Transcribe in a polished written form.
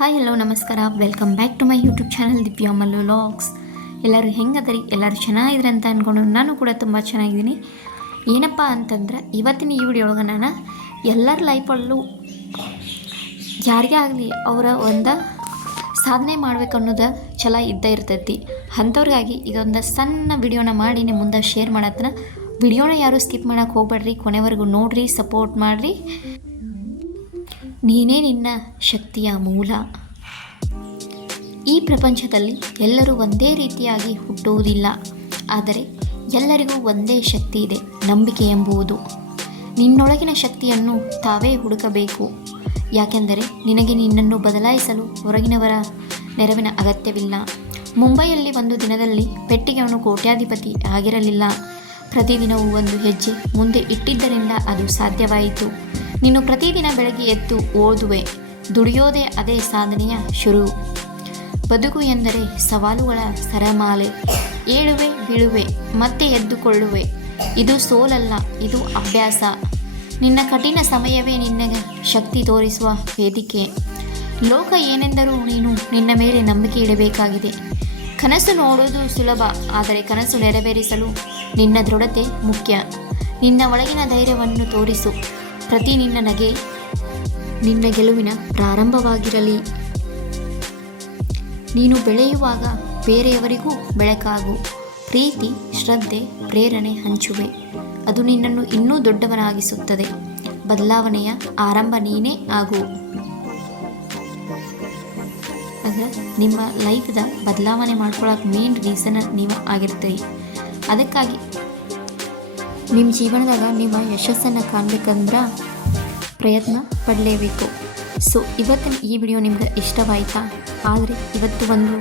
Hi hello ನಮಸ್ಕಾರ, welcome back to my YouTube channel Divya Mallu vlogs. ಎಲ್ಲರೂ ಹೆಂಗದರಿ? ಎಲ್ಲರೂ ಚೆನ್ನಾಗಿದ್ರೆ ಅಂತ ಅಂದ್ಕೊಂಡು ನಾನು ಕೂಡ ತುಂಬ ಚೆನ್ನಾಗಿದ್ದೀನಿ. ಏನಪ್ಪ ಅಂತಂದ್ರೆ ಇವತ್ತಿನ ಈ ವಿಡಿಯೋ ಒಳಗೆ ನಾನು ಎಲ್ಲರ ಲೈಫಲ್ಲೂ ಯಾರಿಗೇ ಆಗಲಿ ಅವರ ಒಂದು ಸಾಧನೆ ಮಾಡ್ಬೇಕು ಅನ್ನೋದು ಛಲ ಇದ್ದೇ ಇರ್ತೈತಿ. ಅಂಥವ್ರಿಗಾಗಿ ಇದೊಂದು ಸಣ್ಣ ವಿಡಿಯೋನ ಮಾಡಿ ನಿಮ್ಮ ಮುಂದೆ ಶೇರ್ ಮಾಡತ್ತನ. ವಿಡಿಯೋನ ಯಾರು ಸ್ಕಿಪ್ ಮಾಡೋಕ್ಕೆ ಹೋಗ್ಬೇಡ್ರಿ, ಕೊನೆವರೆಗೂ ನೋಡಿರಿ, ಸಪೋರ್ಟ್ ಮಾಡಿರಿ. ನೀನೇ ನಿನ್ನ ಶಕ್ತಿಯ ಮೂಲ. ಈ ಪ್ರಪಂಚದಲ್ಲಿ ಎಲ್ಲರೂ ಒಂದೇ ರೀತಿಯಾಗಿ ಹುಟ್ಟುವುದಿಲ್ಲ, ಆದರೆ ಎಲ್ಲರಿಗೂ ಒಂದೇ ಶಕ್ತಿ ಇದೆ, ನಂಬಿಕೆ ಎಂಬುದು. ನಿನ್ನೊಳಗಿನ ಶಕ್ತಿಯನ್ನು ತಾವೇ ಹುಡುಕಬೇಕು. ಯಾಕೆಂದರೆ ನಿನಗೆ ನಿನ್ನನ್ನು ಬದಲಾಯಿಸಲು ಹೊರಗಿನವರ ನೆರವಿನ ಅಗತ್ಯವಿಲ್ಲ. ಮುಂಬೈಯಲ್ಲಿ ಒಂದು ದಿನದಲ್ಲಿ ಪೆಟ್ಟಿಗೆಯವನು ಕೋಟ್ಯಾಧಿಪತಿ ಆಗಿರಲಿಲ್ಲ. ಪ್ರತಿದಿನವೂ ಒಂದು ಹೆಜ್ಜೆ ಮುಂದೆ ಇಟ್ಟಿದ್ದರಿಂದ ಅದು ಸಾಧ್ಯವಾಯಿತು. ನೀನು ಪ್ರತಿದಿನ ಬೆಳಗ್ಗೆ ಎದ್ದು ಓದುವೆ, ದುಡಿಯೋದೇ ಅದೇ ಸಾಧನೆಯ ಶುರು. ಬದುಕು ಎಂದರೆ ಸವಾಲುಗಳ ಸರಮಾಲೆ. ಏಳುವೆ, ಬೀಳುವೆ, ಮತ್ತೆ ಎದ್ದುಕೊಳ್ಳುವೆ. ಇದು ಸೋಲಲ್ಲ, ಇದು ಅಭ್ಯಾಸ. ನಿನ್ನ ಕಠಿಣ ಸಮಯವೇ ನಿನಗೆ ಶಕ್ತಿ ತೋರಿಸುವ ವೇದಿಕೆ. ಲೋಕ ಏನೆಂದರೂ ನೀನು ನಿನ್ನ ಮೇಲೆ ನಂಬಿಕೆ ಇಡಬೇಕಾಗಿದೆ. ಕನಸು ನೋಡೋದು ಸುಲಭ, ಆದರೆ ಕನಸು ನೆರವೇರಿಸಲು ನಿನ್ನ ದೃಢತೆ ಮುಖ್ಯ. ನಿನ್ನ ಒಳಗಿನ ಧೈರ್ಯವನ್ನು ತೋರಿಸು. ಪ್ರತಿ ನಿನ್ನ ನಗೆ ನಿನ್ನ ಗೆಲುವಿನ ಪ್ರಾರಂಭವಾಗಿರಲಿ. ನೀನು ಬೆಳೆಯುವಾಗ ಬೇರೆಯವರಿಗೂ ಬೆಳಕಾಗು. ಪ್ರೀತಿ, ಶ್ರದ್ಧೆ, ಪ್ರೇರಣೆ ಹಂಚುವೆ. ಅದು ನಿನ್ನನ್ನು ಇನ್ನೂ ದೊಡ್ಡವನಾಗಿಸುತ್ತದೆ. ಬದಲಾವಣೆಯ ಆರಂಭ ನೀನೇ ಆಗು. ಅಂದರೆ ನಿಮ್ಮ ಲೈಫ್ದ ಬದಲಾವಣೆ ಮಾಡ್ಕೊಳ್ಳೋಕೆ ಮೇನ್ ರೀಸನ್ ನೀವು ಆಗಿರ್ತೀರಿ. ಅದಕ್ಕಾಗಿ ನಿಮ್ಮ ಜೀವನದಾಗ ನಿಮ್ಮ ಯಶಸ್ಸನ್ನು ಕಾಣಬೇಕಂದ್ರೆ ಪ್ರಯತ್ನ ಪಡಲೇಬೇಕು. ಸೊ ಇವತ್ತಿನ ಈ ವಿಡಿಯೋ ನಿಮ್ಗೆ ಇಷ್ಟವಾಯಿತಾ? ಆದರೆ ಇವತ್ತು ಒಂದು